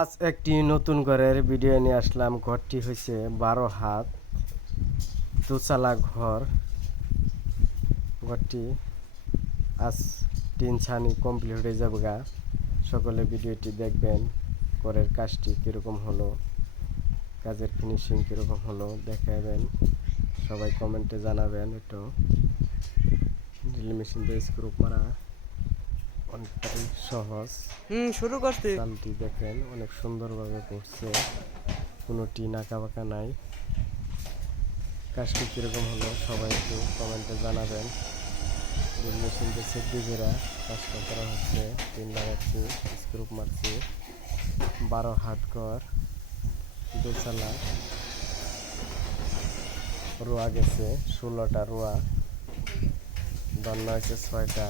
আজ একটি নতুন ঘরের ভিডিও নিয়ে আসলাম। ঘরটি হয়েছে বারো হাত দোচালা ঘর। ঘরটি আজ তিন ছানি কমপ্লিট হয়ে যাবে গা। সকলে ভিডিওটি দেখবেন, ঘরের কাজটি কীরকম হলো, কাজের ফিনিশিং কীরকম হলো দেখাবেন। সবাই কমেন্টে জানাবেন একটু। ড্রিল মেশিন দিয়ে স্ক্রুপ মারা অনেকটাই সহজ। হুম শুরু করছি। চালটি দেখেন অনেক সুন্দরভাবে টিন আঁকা বাঁকা নাই। কাজটি কীরকম হলো সবাই একটু কমেন্টে জানাবেন। ড্রিল মেশিন দিয়ে সেট দিকেরা কাজটা করা হচ্ছে। টিন লাগাচ্ছি স্ক্রুপ মারছি। বারো হাত ঘর দোচালা রোয়া গেছে ষোলোটা রোয়া। দন্না হয়েছে ছয়টা।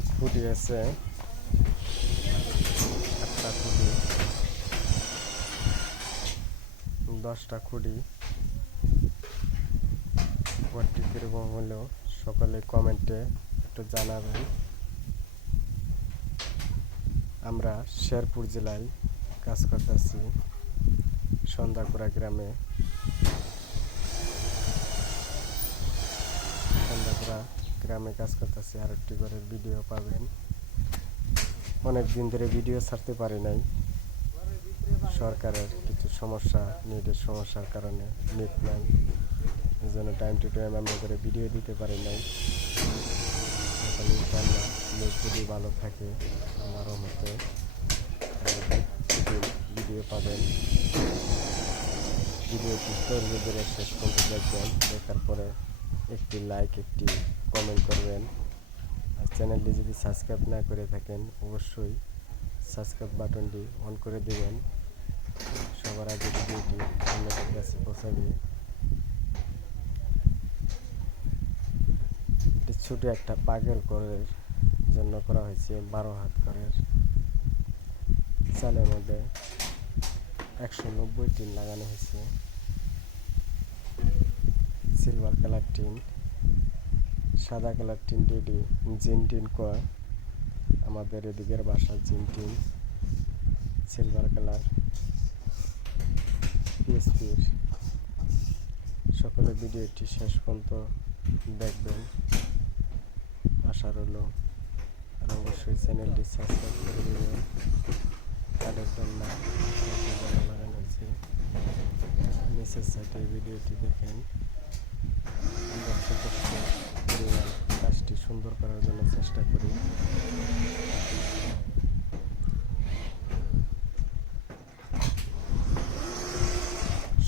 খুঁটি আছে। একটা খুঁটি। দশটা খুঁটি। ঘরটি কীরকম হলো। সকালে কমেন্টে একটু জানাবেন। আমরা শেরপুর জেলায় কাজ করতেছি। সন্ধ্যাকুড়া গ্রামে সন্ধ্যাকুড়া গ্রামে কাজ করতেছি আর একটি ঘরের ভিডিও পাবেন। অনেক দিন ধরে ভিডিও ছাড়তে পারি নাই। সরকারের কিছু সমস্যা নেটের সমস্যার কারণে নেট নাই। এই জন্য টাইম টু টাইম আমরা করে ভিডিও দিতে পারি নাই। নেট যদি ভালো থাকে আমারও মতে ভিডিও পাবেন। ভিডিওটি ধৈর্য ধরে শেষ পর্যন্ত দেখবেন দেখার পরে একটি লাইক একটি কমেন্ট করবেন। আর চ্যানেলটি যদি সাবস্ক্রাইব না করে থাকেন, অবশ্যই সাবস্ক্রাইব বাটনটি অন করে দেবেন। সবার আগে ভিডিওটি আপনাদের কাছে পৌঁছাবে। ছোট একটা বাঘের ঘরের জন্য করা হয়েছে, বারো হাত ঘরের। চালের মধ্যে একশো নব্বই টিন লাগানো হয়েছে। সিলভার কালার টিন সাদা কালার টিন রেডি জিন টিন কয় আমাদের এদিকের বাসা জিন টিন সিলভার কালার পিএসপির সকলে ভিডিওটি শেষ পর্যন্ত দেখবেন। আশা রইল আর অবশ্যই চ্যানেলটি সাবস্ক্রাইব করে দেবেন। কার্ডের জন্য লাগানো হয়েছে ভিডিওটি দেখেন। আমরা সতর্ক পরিমাণ কাজটি সুন্দর করার জন্য চেষ্টা করি।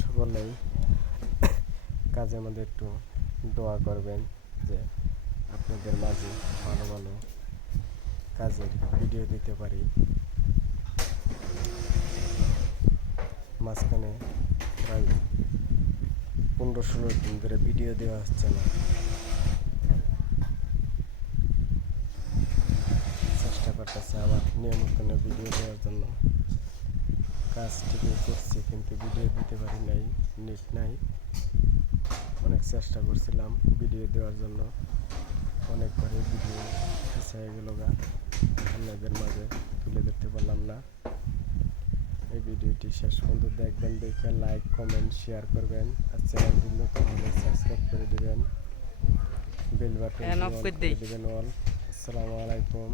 সকলেই কাজের মধ্যে একটু দোয়া করবেন যে আপনাদের মাঝে ভালো ভালো কাজের ভিডিও দিতে পারি। মাঝখানে পনেরো ষোলো দিন ধরে ভিডিও দেওয়া হচ্ছে না। চেষ্টা করতেছে আবার নিয়মিত ভিডিও দেওয়ার জন্য। কাজ ঠিকই করছি, কিন্তু ভিডিও দিতে পারি নাই, নেট নাই। অনেক চেষ্টা করছিলাম ভিডিও দেওয়ার জন্য। অনেক ভিডিও পিছিয়ে গেল গা। আপনাদের মাঝে তুলে ধরতে পারলাম না। এই ভিডিওটি শেষ পর্যন্ত দেখবেন দেখে লাইক কমেন্ট শেয়ার করবেন আর চ্যানেলটি নতুন হলে সাবস্ক্রাইব করে দিবেন। বেল বাটন knock করে দেবেন দিবেন অল আসসালামু আলাইকুম।